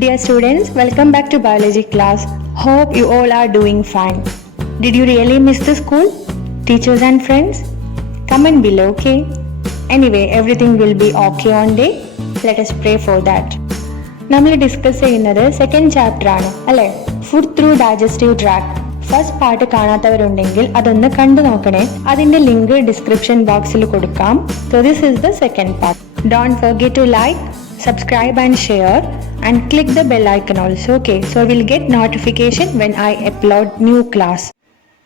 Dear students, welcome back to biology class. Hope you all are doing fine. Did you really miss the school? Teachers and friends? Comment below, okay? Anyway, everything will be okay one day. Let us pray for that. നമ്മൾ discuss ചെയ്യുന്നത് second chapter ആണ് അല്ലെ, food through digestive tract. First part കാണാത്തവരുണ്ടെങ്കിൽ അതൊന്ന് കണ്ടു നോക്കണേ. അതിന്റെ link description ബോക്സിൽ കൊടുക്കാം. So this is the second part. Don't forget to like, subscribe and share and click the bell icon also, okay? So we'll get notification when I upload new class.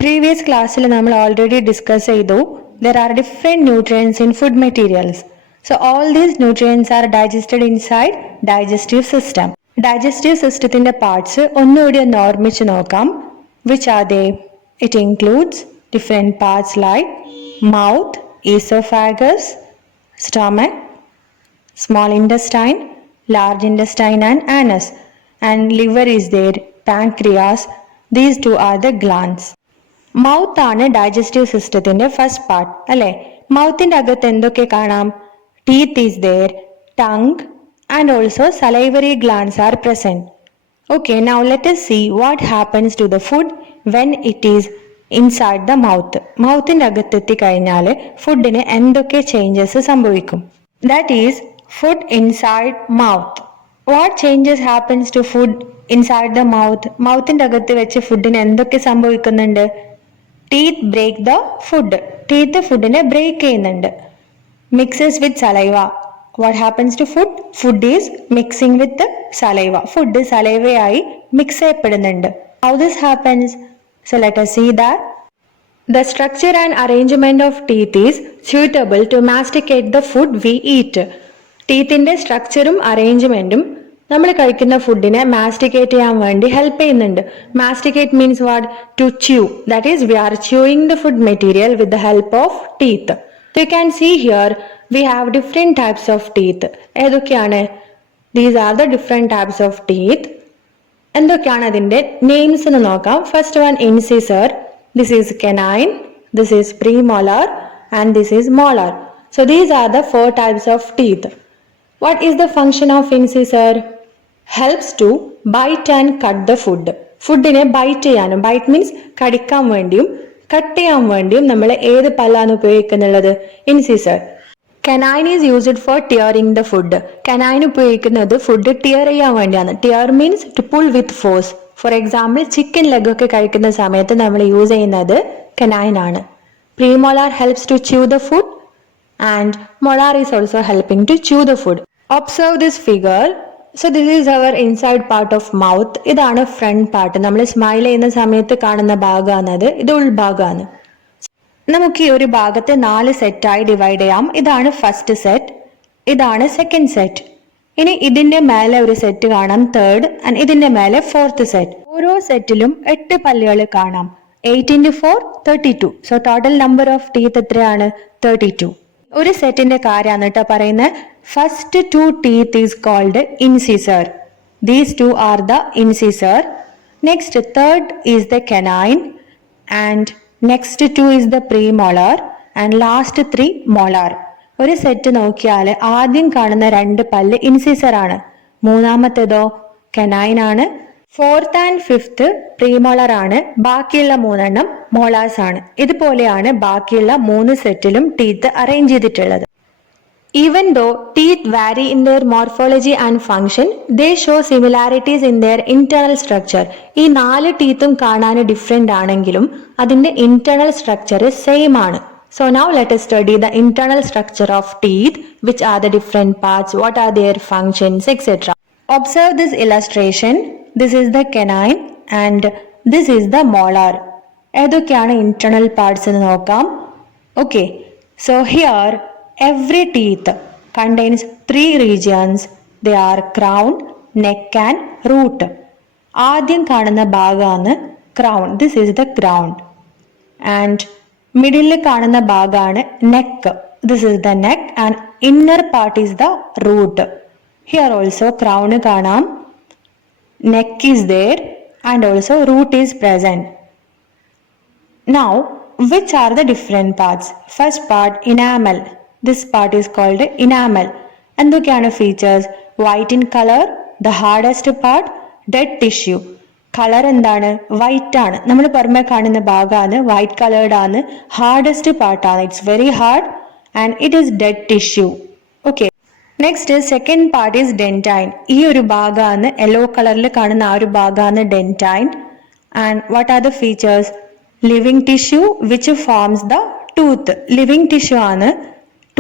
Previous class il nammal already discuss cheyidu there are different nutrients in food materials. So all these nutrients are digested inside digestive system. Digestive system inde parts onnoodi ഒന്ന് ഓർമ്മിച്ച് നോക്കാം. Which are they? It includes different parts like mouth, esophagus, stomach, small intestine, large intestine and anus, and liver is there, pancreas. These two are the glands. Mouth ആണ് digestive സിസ്റ്റത്തിന്റെ first part അല്ലെ. മൗത്തിന്റെ അകത്ത് എന്തൊക്കെ കാണാം? Teeth is there, tongue and also salivary glands are present. Okay, now let us see what happens to the food when it is inside the mouth. മൗത്തിന്റെ അകത്ത് എത്തി കഴിഞ്ഞാൽ ഫുഡിന് എന്തൊക്കെ ചേഞ്ചസ് സംഭവിക്കും? That is food inside mouth. What changes happens to food inside the mouth? മൗത്തിന്റെ അകത്ത് വെച്ച് ഫുഡിന് എന്തൊക്കെ സംഭവിക്കുന്നുണ്ട്? Teeth break the food. Teeth ഫുഡിനെ ബ്രേക്ക് ചെയ്യുന്നുണ്ട്. Mixes with saliva. What happens to food? Food is mixing with saliva. Food സലൈവയായി mix ചെയ്യപ്പെടുന്നുണ്ട്. How this happens? So let us see that. The structure and arrangement of teeth is suitable to masticate the food we eat. ടീത്തിന്റെ സ്ട്രക്ചറും അറേഞ്ച്മെന്റും നമ്മൾ കഴിക്കുന്ന ഫുഡിനെ masticate ചെയ്യാൻ വേണ്ടി ഹെൽപ്പ് ചെയ്യുന്നുണ്ട്. Masticate means what? To chew. That is we are chewing the food material with the help of teeth. You can see here we have different types of teeth. ഏതൊക്കെയാണ്? These are the different types of teeth. എന്തൊക്കെയാണ് അതിന്റെ names എന്ന് നോക്കാം. First one incisor. This is canine, this is premolar and this is molar. So these are the four types of teeth. What is the function of incisor? Helps to bite and cut the food. ഫുഡിനെ bite ചെയ്യാനും, bite means കടിക്കാൻ വേണ്ടിയും cut ചെയ്യാൻ വേണ്ടിയും നമ്മൾ ഏത് പല്ലാണ് ഉപയോഗിക്കുന്നുള്ളത്? Incisor. Canine is used for tearing the food. Canine ഉപയോഗിക്കുന്നത് ഫുഡ് ടിയർ ചെയ്യാൻ വേണ്ടിയാണ്. Tear means to pull with force. For example chicken leg ഒക്കെ കഴിക്കുന്ന സമയത്ത് നമ്മൾ യൂസ് ചെയ്യുന്നത് കനൈൻ ആണ്. Premolar helps to chew the food and molar is also helping to chew the food. Observe this figure. So this is our inside part of mouth. ഇതാണ് front part. നമ്മൾ smile ചെയ്യുന്ന സമയത്ത് കാണുന്ന ഭാഗമാണത്. ഇത് ഉൾഭാഗമാണ്. നമുക്ക് ഈ ഒരു ഭാഗത്തെ 4 സെറ്റായി ഡിവൈഡ് ചെയ്യാം. ഇതാണ് ഫസ്റ്റ് സെറ്റ്, ഇതാണ് സെക്കൻഡ് സെറ്റ്. ഇനി ഇതിന്റെ മേലെ ഒരു സെറ്റ് കാണാം, തേർഡ്, ആൻഡ് ഇതിന്റെ മേലെ ഫോർത്ത് സെറ്റ്. ഓരോ സെറ്റിലും 8 പല്ലുകൾ കാണാം. 8 into 4 32. So total number of teeth എത്രയാണ്? 32. ഒരു സെറ്റിന്റെ കാര്യമാണ് കേട്ടോ പറയുന്നത്. First 2 teeth is called incisor. These 2 are the incisor. Next third is the canine and next 2 is the premolar and last 3 molar. ഒരു സെറ്റ് നോക്കിയാൽ ആദ്യം കാണുന്ന 2 പല്ല് ഇൻസിസർ ആണ്, മൂന്നാമത്തേതോ കനൈൻ ആണ്, ഫോർത്ത് ആൻഡ് ഫിഫ്ത്ത് പ്രീമോളർ ആണ്, ബാക്കിയുള്ള 3 മോളാസ് ആണ്. ഇതുപോലെയാണ് ബാക്കിയുള്ള 3 സെറ്റിലും ടീത്ത് അറേഞ്ച് ചെയ്തിട്ടുള്ളത്. Even though teeth vary in their morphology and function, they show similarities in their internal structure. ഈ 4 ടീത്തും കാണാൻ ഡിഫറെന്റ് ആണെങ്കിലും അതിന്റെ ഇന്റേണൽ സ്ട്രക്ചർ സെയിം ആണ്. So now let us study the internal structure of teeth, which are the different parts, what are their functions, etc. Observe this illustration. This is the canine and this is the molar. ഏതൊക്കെയാണ് internal parts എന്ന് നോക്കാം. Okay, so here every teeth contains 3 regions. They are crown, neck and root. ആദ്യം കാണുന്ന ഭാഗമാണ് crown. This is the crown. And middle കാണുന്ന ഭാഗമാണ് neck. This is the neck and inner part is the root. Here also crown കാണാം, neck is there and also root is present. Now which are the different parts? First part enamel. This part is called enamel. എന്തൊക്കെയാണ് features? White in colour, the hardest part, dead tissue. Colour എന്താണ്? White ആണ്. നമ്മൾ പുറമെ കാണുന്ന ഭാഗമാണ് white coloured ആണ്. Hardest പാർട്ടാണ്. It's very hard and it is dead tissue. Okay, next second part is dentine. ഈ ഒരു ഭാഗമാണ് യെല്ലോ കളറിൽ കാണുന്ന ആ ഒരു ഭാഗമാണ് dentine. And what are the features? Living tissue which forms the tooth. Living tissue ആണ്.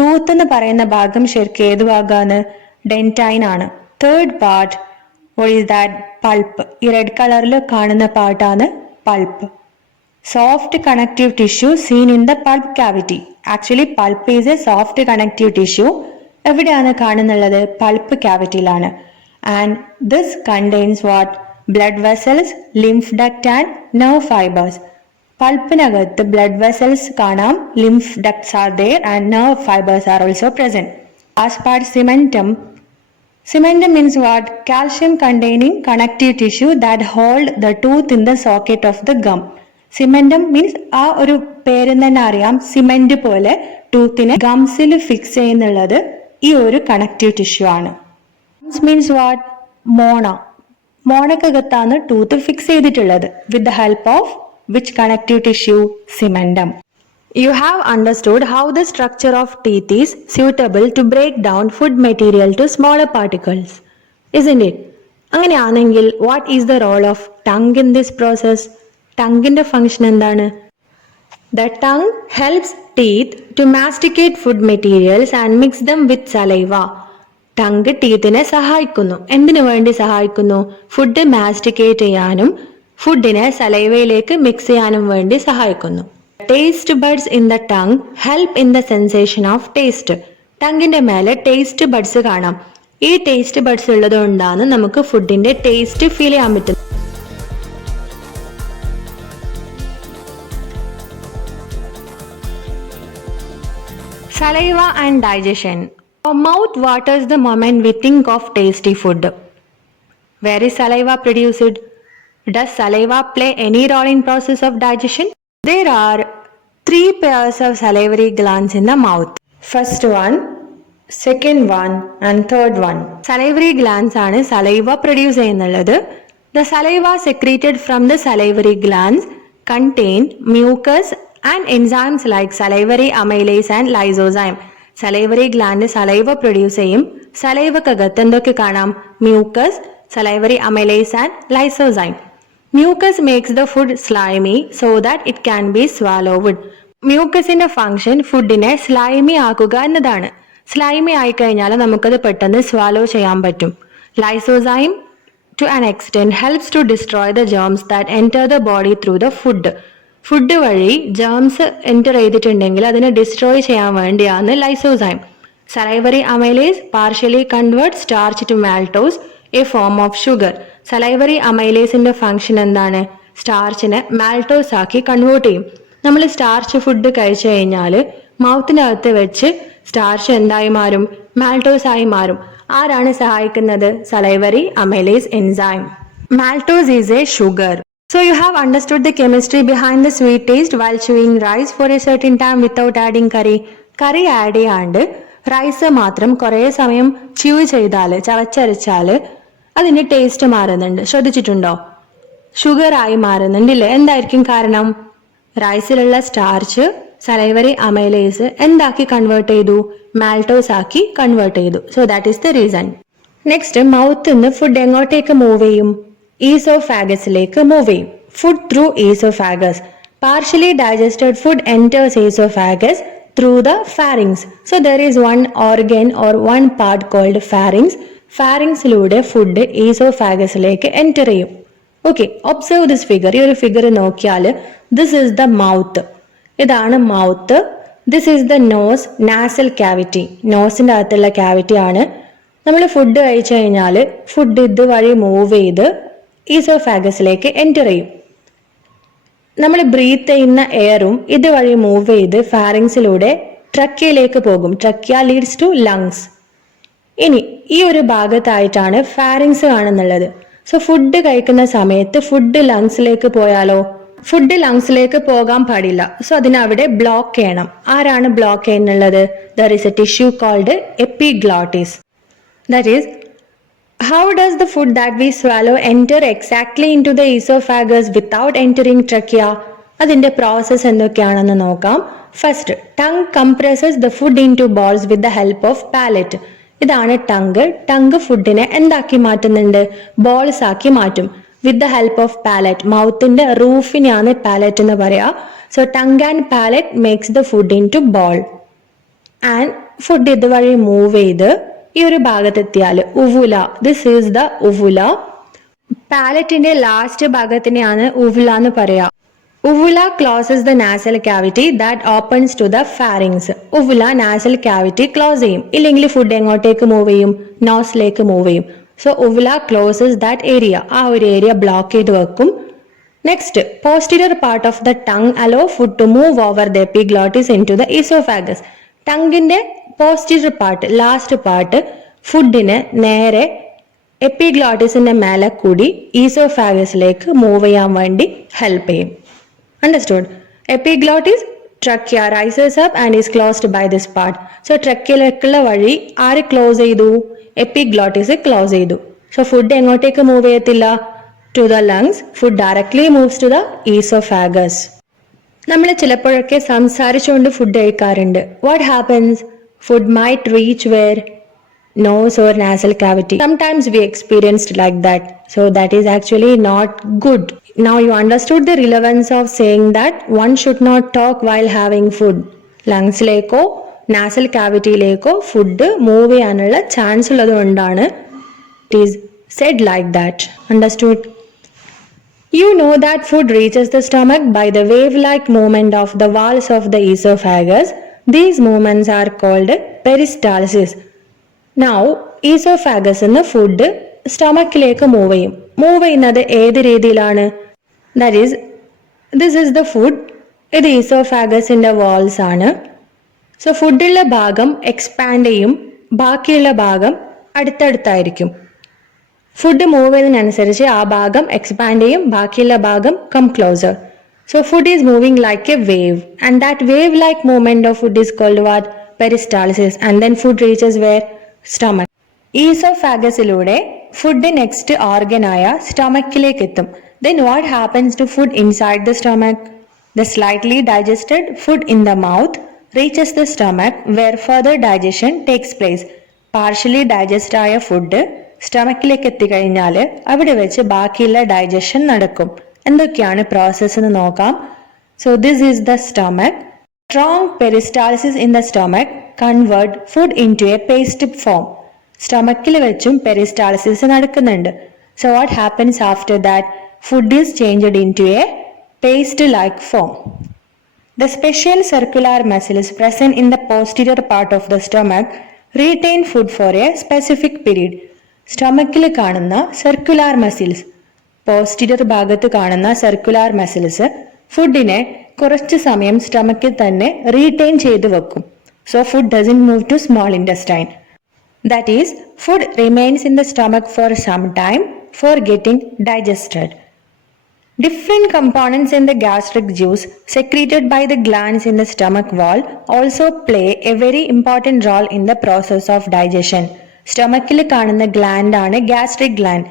ടൂത്ത് എന്ന് പറയുന്ന ഭാഗം ശരിക്കും ഏത് ഭാഗമാണ്? ഡെന്റൈൻ ആണ്. Third part, what is that? Pulp. ഈ റെഡ് കളറിൽ കാണുന്ന പാർട്ടാണ് pulp. Soft connective tissue seen in the pulp cavity. Actually pulp is a soft connective tissue. എവിടെയാണ് കാണുന്നുള്ളത്? പൾപ്പ് കാവിറ്റിയിലാണ്. And this contains what? Blood vessels, lymph duct and nerve fibres. പൾപ്പിനകത്ത് blood vessels കാണാം, lymph ducts are there and nerve fibers are also present. Last part, cementum. Cementum means what? Calcium containing connective tissue that hold the tooth in the socket of the gum. Cementum means ആ ഒരു പേരിൽ തന്നെ അറിയാം, cement പോലെ ടൂത്തിനെ ഗംസിൽ fix ചെയ്യുന്നുള്ളത് ഈ ഒരു connective tissue ആണ്. Means what? മോണ. മോണക്കകത്താണ് ടൂത്ത് ഫിക്സ് ചെയ്തിട്ടുള്ളത്. With the help of which connective tissue? Cementum. You have understood how the structure of teeth is suitable to break down food material to smaller particles, isn't it? അങ്ങനെയാണെങ്കിൽ what is the role of tongue in this process? tongue-ന്റെ function എന്താണ്? The tongue helps teeth to masticate food materials and mix them with saliva. Tongue ടീത്തിനെ സഹായിക്കുന്നു. എന്തിനു വേണ്ടി സഹായിക്കുന്നു? Food മാസ്റ്റിക്കേറ്റ് ചെയ്യാനും ഫുഡിനെ സലൈവയിലേക്ക് mix ചെയ്യാനും വേണ്ടി സഹായിക്കുന്നു. Taste buds in the tongue help in the sensation of taste. ടങ്ങിന്റെ മേലെ ടേസ്റ്റ് ബഡ്സ് കാണാം. ഈ ടേസ്റ്റ് ബഡ്സ് ഉള്ളത് കൊണ്ടാണ് നമുക്ക് ഫുഡിന്റെ ടേസ്റ്റ് ഫീൽ ചെയ്യാൻ പറ്റുന്നത്. Saliva and digestion. Our mouth waters the moment we think of tasty food. Where is saliva produced? Does saliva play any role in process of digestion? There are 3 pairs of salivary glands in the mouth. First one, second one and third one. Salivary glands ആണ് saliva produce ചെയ്യുന്നുള്ളത്. The saliva secreted from the salivary glands contain mucus and enzymes like salivary amylase and lysozyme. Salivary gland saliva produce ചെയ്യും. സലൈവക്കകത്ത് എന്തൊക്കെ കാണാം? Mucus, salivary amylase and lysozyme. Mucus makes the food slimy so that it can be swallowed. മ്യൂക്കസിന്റെ function ഫുഡിനെ slimy ആക്കുക എന്നതാണ്. Slimy ആയിക്കഴിഞ്ഞാൽ നമുക്കത് പെട്ടെന്ന് സ്വാലോ ചെയ്യാൻ പറ്റും. Lysozyme to an extent helps to destroy the germs that enter the body through the food. Food വഴി ജേംസ് എൻറ്റർ ചെയ്തിട്ടുണ്ടെങ്കിൽ അതിനെ ഡിസ്ട്രോയ് ചെയ്യാൻ വേണ്ടിയാണ് lysozyme. Salivary amylase partially convert starch to maltose, a form of sugar. Salivary അമൈലേസിന്റെ function എന്താണ്? സ്റ്റാർച്ചിനെ മാൽട്ടോസ് ആക്കി convert ചെയ്യും. നമ്മൾ സ്റ്റാർച്ച് ഫുഡ് കഴിച്ചു കഴിഞ്ഞാൽ മൗത്തിനകത്ത് വെച്ച് സ്റ്റാർച്ച് എന്തായി മാറും? മാൽട്ടോസ് ആയി മാറും. ആരാണ് സഹായിക്കുന്നത്? Salivary amylase enzyme. Maltose is a sugar. So you have understood the chemistry behind the sweet taste while chewing rice for a certain time without adding curry. Curry add ചെയ്യാണ്ട് റൈസ് മാത്രം കുറേ സമയം ച്യൂ ചെയ്താൽ, ചവച്ചരച്ചാൽ അതിന്റെ taste മാറുന്നുണ്ട്. ശ്രദ്ധിച്ചിട്ടുണ്ടോ? Sugar ആയി മാറുന്നുണ്ടല്ലേ? എന്തായിരിക്കും കാരണം? റൈസിലുള്ള സ്റ്റാർച്ച് സലൈവറി അമൈലേസ് എന്താക്കി കൺവേർട്ട് ചെയ്തു? മാൽട്ടോസ് ആക്കി കൺവേർട്ട് ചെയ്തു. So that is the reason. Next, മൗത്തിൽ നിന്ന് ഫുഡ് എങ്ങോട്ടേക്ക് മൂവ് ചെയ്യും? ഈസോഫാഗസിലേക്ക് മൂവ് ചെയ്യും. Food through oesophagus. Partially digested food enters esophagus through the pharynx. So there is one organ or one part called pharynx. ഫാരിങ്സിലൂടെ food ഈസോഫാഗസിലേക്ക് enter ചെയ്യും. Okay, observe this figure. ഈ ഒരു ഫിഗർ നോക്കിയാൽ ദിസ് ഈസ് ദ മൗത്ത്. ഇതാണ് mouth. This is the nose, nasal cavity. നോസിൻ്റെ അകത്തുള്ള cavity ആണ്. നമ്മൾ ഫുഡ് കഴിച്ചു കഴിഞ്ഞാൽ ഫുഡ് ഇതുവഴി മൂവ് ചെയ്ത് ഈസോഫാഗസിലേക്ക് എൻറ്റർ ചെയ്യും. നമ്മൾ ബ്രീത്ത് ചെയ്യുന്ന എയറും ഇതുവഴി മൂവ് ചെയ്ത് ഫാരിങ്സിലൂടെ ട്രക്കിയയിലേക്ക് പോകും. Trachea leads to lungs. ഇനി ഈ ഒരു ഭാഗത്തായിട്ടാണ് ഫാരിങ്സ് കാണുന്നുള്ളത്. സോ ഫുഡ് കഴിക്കുന്ന സമയത്ത് ഫുഡ് ലങ്സിലേക്ക് പോയാലോ? ഫുഡ് ലങ്സിലേക്ക് പോകാൻ പാടില്ല. സോ അതിനവിടെ ബ്ലോക്ക് ചെയ്യണം. ആരാണ് ബ്ലോക്ക് ചെയ്യുന്നുള്ളത്? There is a tissue called epiglottis. That is How does the food that we swallow enter exactly into the esophagus without entering trachea? അതിന്റെ process എന്തൊക്കെയാണെന്ന് നോക്കാം. First, tongue compresses the food into bolus with the help of palate. ഇതാണ് tongue. Tongue ഫുഡിനെ എന്താക്കി മാറ്റുന്നുണ്ട്? Bolus ആക്കി മാറ്റും. With the help of palate, മൗത്തിന്റെ റൂഫിനെയാണ് പാലറ്റ് എന്ന് പറയാ. So tongue and palate makes the food into ball. And food ഇതുവഴി മൂവ് ചെയ്ത് ഈ ഒരു ഭാഗത്തെത്തിയാൽ uvula, this is the uvula. പാലറ്റിന്റെ ലാസ്റ്റ് ഭാഗത്തിനെയാണ് ഉവുല എന്ന് പറയാ. Uvula closes the nasal cavity that opens to the pharynx. Uvula nasal cavity close ചെയ്യും, ഇല്ലെങ്കിൽ ഫുഡ് എങ്ങോട്ടേക്ക് മൂവ് ചെയ്യും? നോസിലേക്ക് മൂവ് ചെയ്യും. So uvula closes that area, ആ ഒരു ഏരിയ ബ്ലോക്ക് ചെയ്ത് വെക്കും. Next, posterior part of the tongue allow food to move over the epiglottis into the oesophagus. ടങ്ങിന്റെ പോസ്റ്റീരിയർ പാർട്ട്, ലാസ്റ്റ് പാർട്ട് ഫുഡിന് നേരെ എപ്പിഗ്ലോട്ടിസിന്റെ മേലെ കൂടി ഈസോഫാഗസിലേക്ക് മൂവ് ചെയ്യാൻ വേണ്ടി ഹെൽപ്പ് ചെയ്യും. Understood? Epiglottis trachea rises up and is closed by this part. So ട്രക്കിയയിലേക്കുള്ള വഴി ആര് ക്ലോസ് ചെയ്തു? എപ്പിഗ്ലോട്ടിസ് ക്ലോസ് ചെയ്തു. സോ ഫുഡ് എങ്ങോട്ടേക്ക് മൂവ് ചെയ്യത്തില്ല? To the lungs. Food directly moves to the oesophagus. നമ്മൾ ചിലപ്പോഴൊക്കെ സംസാരിച്ചുകൊണ്ട് ഫുഡ് കഴിക്കാറുണ്ട്. What happens? Food might reach where? nose or nasal cavity. Sometimes we experienced like that. So that is actually not good. Now you understood the relevance of saying that one should not talk while having food. Lungs lekko nasal cavity lekko food move cheyanulla chance ulladondana it is said like that. Understood? You know that food reaches the stomach by the wave-like movement of the walls of the esophagus. These movements are called peristalsis. Now, oesophagus എന്ന food സ്റ്റൊമക്കിലേക്ക് move ചെയ്യും. Move ചെയ്യുന്നത് ഏത് രീതിയിലാണ്? That is, this is the food. ഇത് ഈസോഫാഗസിന്റെ walls ആണ്. So ഫുഡുള്ള ഭാഗം expand ചെയ്യും, ബാക്കിയുള്ള ഭാഗം അടുത്തടുത്തായിരിക്കും. ഫുഡ് മൂവ് ചെയ്യുന്നതിനനുസരിച്ച് ആ ഭാഗം എക്സ്പാൻഡ് ചെയ്യും, ബാക്കിയുള്ള ഭാഗം come closer. So food is moving like a wave and that wave like movement of food is called what? Peristalsis. And then food reaches where? Stomach. ഈസോഫാഗസിലൂടെ ഫുഡ് നെക്സ്റ്റ് ഓർഗനായ സ്റ്റൊമക്കിലേക്ക് എത്തും. Then what happens to food inside the stomach? The slightly digested food in the mouth reaches the stomach where further digestion takes place. Partially digest ആയ food സ്റ്റൊമക്കിലേക്ക് എത്തിക്കഴിഞ്ഞാൽ അവിടെ വെച്ച് ബാക്കിയുള്ള ഡൈജഷൻ നടക്കും. എന്തൊക്കെയാണ് പ്രോസസ്സ് എന്ന് നോക്കാം. So this is the stomach. Strong peristalsis in the stomach convert food into a paste form. സ്റ്റൊമക്കിൽ വെച്ചും പെരിസ്റ്റാൾസിസ് നടക്കുന്നുണ്ട്. So what happens after that? Food is changed into a paste like form. The special circular muscles present in the posterior part of the stomach retain food for a specific period. സ്റ്റൊമക്കിൽ കാണുന്ന circular muscles, posterior ഭാഗത്ത് കാണുന്ന circular muscles ഫുഡിനെ കുറച്ച് സമയം സ്റ്റൊമക്കിൽ തന്നെ retain ചെയ്തു വെക്കും. So food doesn't move to small intestine. That is, food remains in the stomach for some time for getting digested. Different components in the gastric juice secreted by the glands in the stomach wall also play a very important role in the process of digestion. സ്റ്റൊമക്കിൽ കാണുന്ന gland ആണ് gastric gland.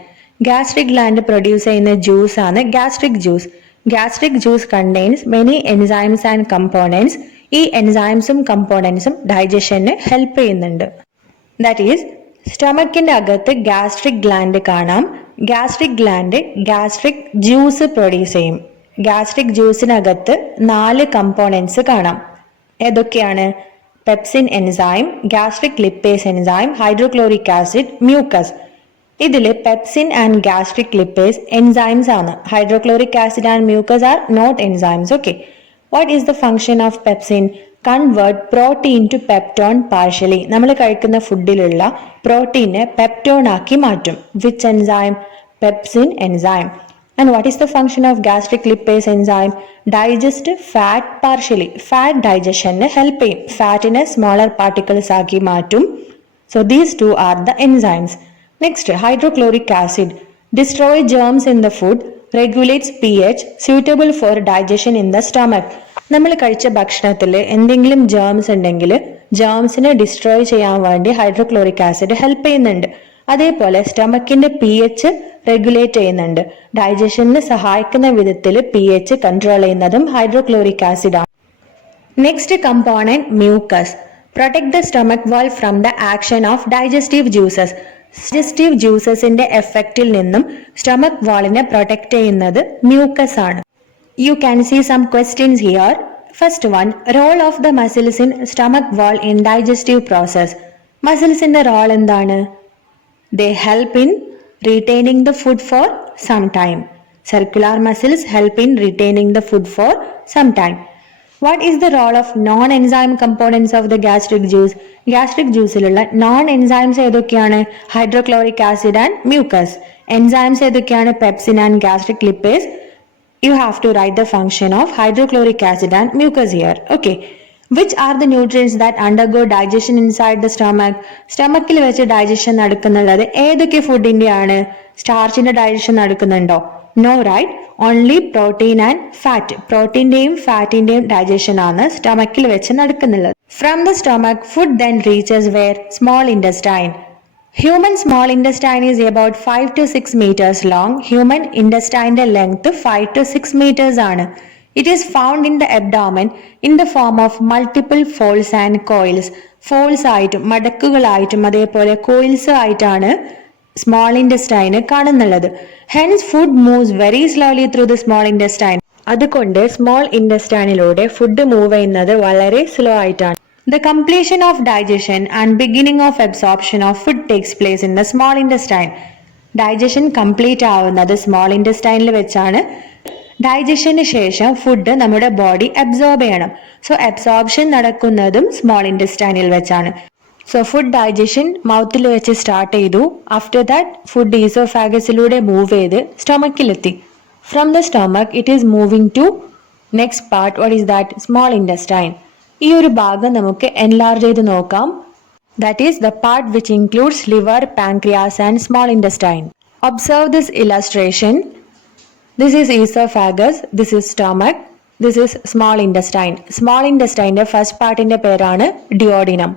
Gastric gland produce ചെയ്യുന്ന juice ആണ് gastric juice. Gastric juice contains many enzymes and components. ഈ എൻസൈംസും കമ്പോണൻസും ഡൈജഷന് help ചെയ്യുന്നുണ്ട്. That is, സ്റ്റൊമക്കിന്റെ അകത്ത് ഗാസ്ട്രിക് ഗ്ലാൻഡ് കാണാം. Gastric gland gastric juice produce ചെയ്യും. ഗാസ്ട്രിക് ജ്യൂസിനകത്ത് 4 കമ്പോണൻസ് കാണാം. ഏതൊക്കെയാണ്? Pepsin enzyme, gastric lipase enzyme, hydrochloric acid, mucus. ഇതിൽ pepsin and gastric lipase enzymes ആണ്. Hydrochloric acid and mucus are not enzymes. Okay. What is the function of pepsin? Convert protein to peptone partially. നമ്മൾ കഴിക്കുന്ന ഫുഡിലുള്ള പ്രോട്ടീനെ peptone ആക്കി മാറ്റും. Which enzyme? Pepsin enzyme. And what is the function of gastric lipase enzyme? Digest fat partially. Fat digestion help ചെയ്യും. ഫാറ്റിനെ smaller particles ആക്കി മാറ്റും. So these two are the enzymes. Next, hydrochloric acid. Destroy germs in the food. Regulates pH. Suitable for digestion in the stomach. നമ്മൾ കഴിച്ച ഭക്ഷണത്തിൽ എന്തെങ്കിലും germs ഉണ്ടെങ്കിൽ ജേംസിനെ destroy ചെയ്യാൻ വേണ്ടി ഹൈഡ്രോക്ലോറിക് ആസിഡ് ഹെൽപ്പ് ചെയ്യുന്നുണ്ട്. അതേപോലെ സ്റ്റൊമക്കിന്റെ pH റെഗുലേറ്റ് ചെയ്യുന്നുണ്ട്. ഡൈജഷന് സഹായിക്കുന്ന വിധത്തിൽ pH കൺട്രോൾ ചെയ്യുന്നതും ഹൈഡ്രോക്ലോറിക് ആസിഡ് ആണ്. Next component mucus. Protect the stomach wall from the action of digestive juices. Digestive ജ്യൂസസിന്റെ എഫക്റ്റിൽ നിന്നും സ്റ്റൊമക് വാളിനെ പ്രൊട്ടക്ട് ചെയ്യുന്നത് മ്യൂക്കസ് ആണ്. You can see some questions here. First one, role of the muscles in stomach wall in digestive process. മസിൽസിന്റെ role എന്താണ്? They help in retaining the food for some time. Circular muscles help in retaining the food for some time. What is the role of non-enzyme components of the gastric juice? Gastric juiceലുള്ള non-enzymes ഏതൊക്കെയാണ്? Hydrochloric acid and mucus. Enzymes ഏതൊക്കെയാണ്? Pepsin and gastric lipase. You have to write the function of hydrochloric acid and mucus here. Okay. Which are the nutrients that undergo digestion inside the stomach? സ്റ്റൊമക്കിൽ വെച്ച് digestion നടക്കുന്നുള്ളത് ഏതൊക്കെ ഫുഡിന്റെ ആണ്? സ്റ്റാർച്ചിന്റെ digestion നടക്കുന്നുണ്ടോ? No, right. Only protein and fat. പ്രോട്ടീന്റെയും ഫാറ്റിന്റെയും digestion ആണ് സ്റ്റൊമക്കിൽ വെച്ച് നടക്കുന്നുള്ളത്. From the stomach food then reaches where? Small intestine. Human small intestine is about 5 to 6 meters long. Human ഇൻഡസ്റ്റൈൻ്റെ ലെങ്ത് 5 to 6 meters ആണ്. It is found in the abdomen in the form of multiple folds and coils. Folds ആയിട്ടും മടക്കുകളായിട്ടും അതേപോലെ coils ആയിട്ടാണ് small ഇൻഡസ്റ്റൈന് കാണുന്നുള്ളത്. Hence food moves very slowly through the small intestine. അതുകൊണ്ട് small ഇൻഡസ്റ്റൈനിലൂടെ food move ചെയ്യുന്നത് വളരെ സ്ലോ ആയിട്ടാണ്. The completion of digestion and beginning of absorption of food takes place in the small intestine. Digestion complete ആവുന്നത് small ഇൻഡസ്റ്റൈനിൽ വെച്ചാണ്. ഡൈജഷന് ശേഷം ഫുഡ് നമ്മുടെ ബോഡി അബ്സോർബ് ചെയ്യണം. സോ അബ്സോർപ്ഷൻ നടക്കുന്നതും സ്മോൾ ഇൻഡസ്റ്റൈനിൽ വെച്ചാണ്. സോ ഫുഡ് ഡൈജഷൻ മൗത്തിൽ വെച്ച് സ്റ്റാർട്ട് ചെയ്തു. ആഫ്റ്റർ ദാറ്റ് ഫുഡ് ഈസോഫാഗസിലൂടെ മൂവ് ചെയ്ത് സ്റ്റൊമക്കിലെത്തി. From the stomach it is moving to next part. What is that? Small intestine. ഈ ഒരു ഭാഗം നമുക്ക് എൻലാർജ് ചെയ്ത് നോക്കാം. That is the part which includes liver, pancreas and small intestine. Observe this illustration. This is esophagus, this is stomach, this is small intestine. Small intestine first പാർട്ടിന്റെ പേരാണ് duodenum.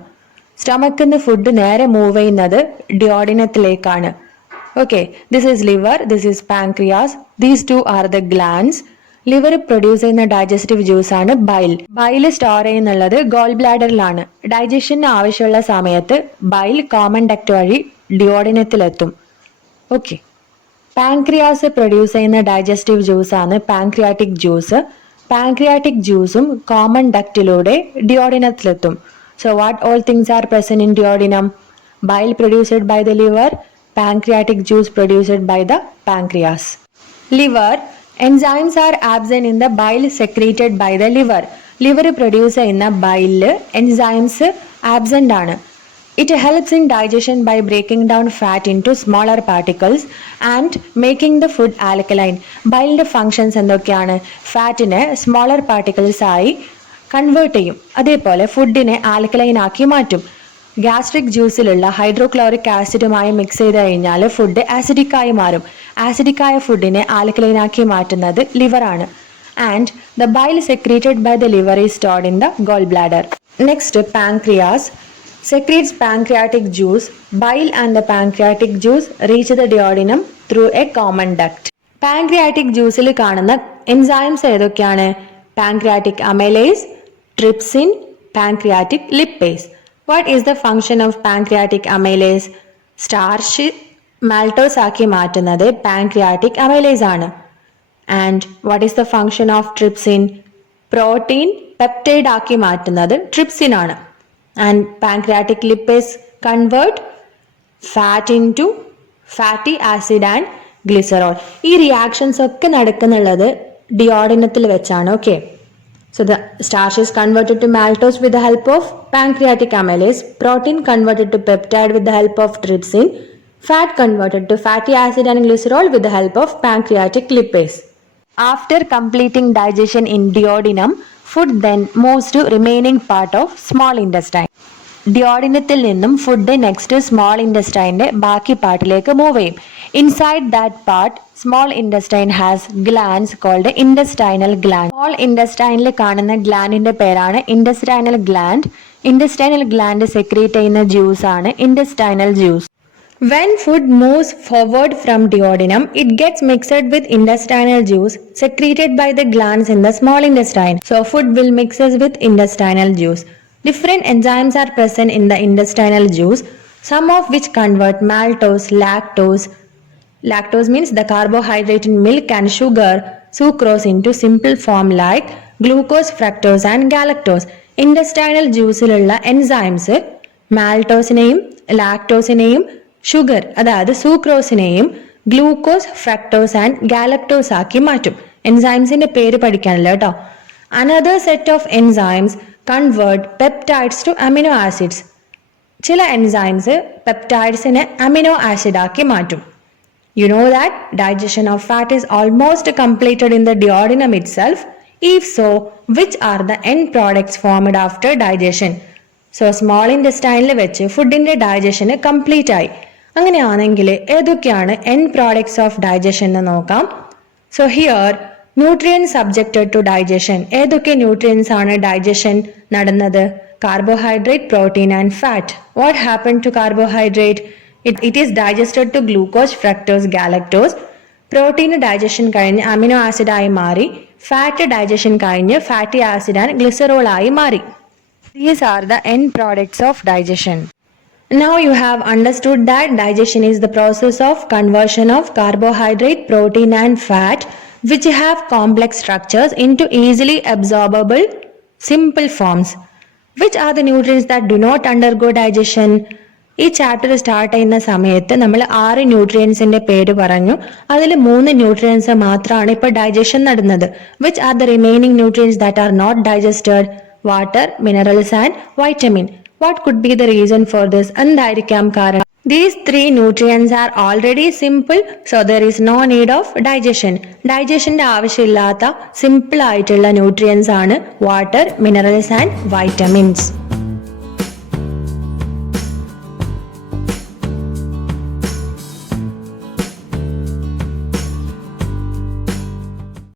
സ്റ്റൊമക്കിൽ നിന്ന് ഫുഡ് നേരെ മൂവ് ചെയ്യുന്നത് ഡിയോഡിനത്തിലേക്കാണ്. Okay, this is liver, this is pancreas, these two are the glands. Liver produce ചെയ്യുന്ന digestive juice ആണ് bile. Bile store ചെയ്യുന്നുള്ളത് ഗോൾ ബ്ലാഡറിലാണ്. ഡൈജഷന് ആവശ്യമുള്ള സമയത്ത് ബൈൽ കോമൺ ഡക്ട് വഴി ഡിയോഡിനത്തിലെത്തും. ഓക്കെ, പാൻക്രിയാസ് പ്രൊഡ്യൂസ് ചെയ്യുന്ന ഡൈജസ്റ്റീവ് ജ്യൂസ് ആണ് പാൻക്രിയാറ്റിക് ജ്യൂസ്. പാൻക്രിയാറ്റിക് ജ്യൂസും കോമൺ ഡക്റ്റിലൂടെ ഡിയോഡിനത്തിലെത്തും. So what all things are present in duodenum? Bile produced by the liver, pancreatic juice produced by the pancreas. Liver, enzymes are absent in the bile secreted by the liver. Liver produce ചെയ്യുന്ന ബൈലില് enzymes absent ആണ്. It helps in digestion by breaking down fat into smaller particles and making the food alkaline. ബൈലിന്റെ functions എന്തൊക്കെയാണ്? ഫാറ്റിനെ smaller particles ആയി convert ചെയ്യും, അതേപോലെ ഫുഡിനെ ആൽക്കലൈൻ ആക്കി മാറ്റും. ഗ്യാസ്ട്രിക് ജ്യൂസിലുള്ള ഹൈഡ്രോക്ലോറിക് ആസിഡുമായി മിക്സ് ചെയ്ത് കഴിഞ്ഞാൽ ഫുഡ് ആസിഡിക് ആയി മാറും. ആസിഡിക് ആയ ഫുഡിനെ ആൽക്കലൈൻ ആക്കി മാറ്റുന്നത് ലിവർ ആണ്. And the bile secreted by the liver is stored in the gall bladder. Next, pancreas secretes pancreatic juice. Bile and the pancreatic juice reach the duodenum through a common duct. Pancreatic ജ്യൂസിൽ കാണുന്ന enzymes ഏതൊക്കെയാണ്? Pancreatic amylase, trypsin, pancreatic lipase. What is the function of pancreatic amylase? Starch maltose ആക്കി മാറ്റുന്നത് pancreatic amylase ആണ്. And what is the function of trypsin? Protein peptide ആക്കി മാറ്റുന്നത് trypsin ആണ്. And pancreatic lipase convert fat into fatty acid and glycerol. ഈ reactions ഒക്കെ നടക്കുന്നുള്ളത് ഡിയോഡിനത്തിൽ വെച്ചാണ്. Okay, so the starch is converted to maltose with the help of pancreatic amylase, protein converted to peptide with the help of trypsin, fat converted to fatty acid and glycerol with the help of pancreatic lipase. After completing digestion in duodenum, food then moves to remaining part of small intestine. ഡിയോഡിനത്തിൽ നിന്നും food next small ഇൻഡസ്റ്റൈൻ്റെ ബാക്കി പാർട്ടിലേക്ക് move ചെയ്യും. Inside that part small intestine has glands called intestinal gland. Small ഇൻഡസ്റ്റൈനിൽ കാണുന്ന ഗ്ലാൻഡിന്റെ പേരാണ് intestinal gland. Intestinal gland secrete ചെയ്യുന്ന ജ്യൂസ് ആണ് intestinal juice. When food moves forward from duodenum, it gets mixed with intestinal juice secreted by the glands in the small intestine. So food will mixes with intestinal juice. Different enzymes are present in the intestinal juice, some of which convert maltose, lactose means the carbohydrate in milk, and sugar, sucrose into simple form like glucose, fructose and galactose. Intestinal ജ്യൂസിലുള്ള enzymes മാൽട്ടോസിനെയും ലാക്ടോസിനെയും sugar അതായത് സൂക്രോസിനെയും glucose, fructose and galactose ആക്കി മാറ്റും. എൻസൈംസിന്റെ പേര് പഠിക്കാനല്ല കേട്ടോ. Another set of enzymes convert peptides to amino acids. ചില എൻസൈംസ് പെപ്റ്റൈഡ്സിനെ അമിനോ ആസിഡ് ആക്കി മാറ്റും. You know that digestion of fat is almost completed in the duodenum itself. If so, which are the end products formed after digestion? So small intestine വെച്ച് ഫുഡിന്റെ digestion complete ആയി. അങ്ങനെയാണെങ്കിൽ ഏതൊക്കെയാണ് end products of digestion എന്ന് നോക്കാം. So here nutrients subjected to digestion. ഏതൊക്കെ nutrients ആണ് digestion നടന്നത്? Carbohydrate, protein and fat. What happened to carbohydrate? It is digested to glucose, fructose, galactose. Protein digestion കഴിഞ്ഞ് amino acid ആയി മാറി. Fat digestion കഴിഞ്ഞ് fatty acid and glycerol ആയി മാറി. These are the end products of digestion. Now you have understood that digestion is the process of conversion of carbohydrate, protein and fat which have complex structures into easily absorbable simple forms. Which are the nutrients that do not undergo digestion? ഈ chapter start ചെയ്യുന്ന സമയത്ത് നമ്മൾ 6 ന്യൂട്രിയൻസിന്റെ പേര് പറഞ്ഞു. അതിൽ 3 nutrients മാത്രമാണ് ഇപ്പോൾ digestion നടന്നത്. Which are the remaining nutrients that are not digested? Water, minerals and vitamin. What could be the reason for this? എന്തായിരിക്കാം കാരണം? These 3 nutrients are already simple, so there is no need of digestion. ഡൈജഷന്റെ ആവശ്യമില്ലാത്ത simple ആയിട്ടുള്ള nutrients ആണ് water, minerals and vitamins.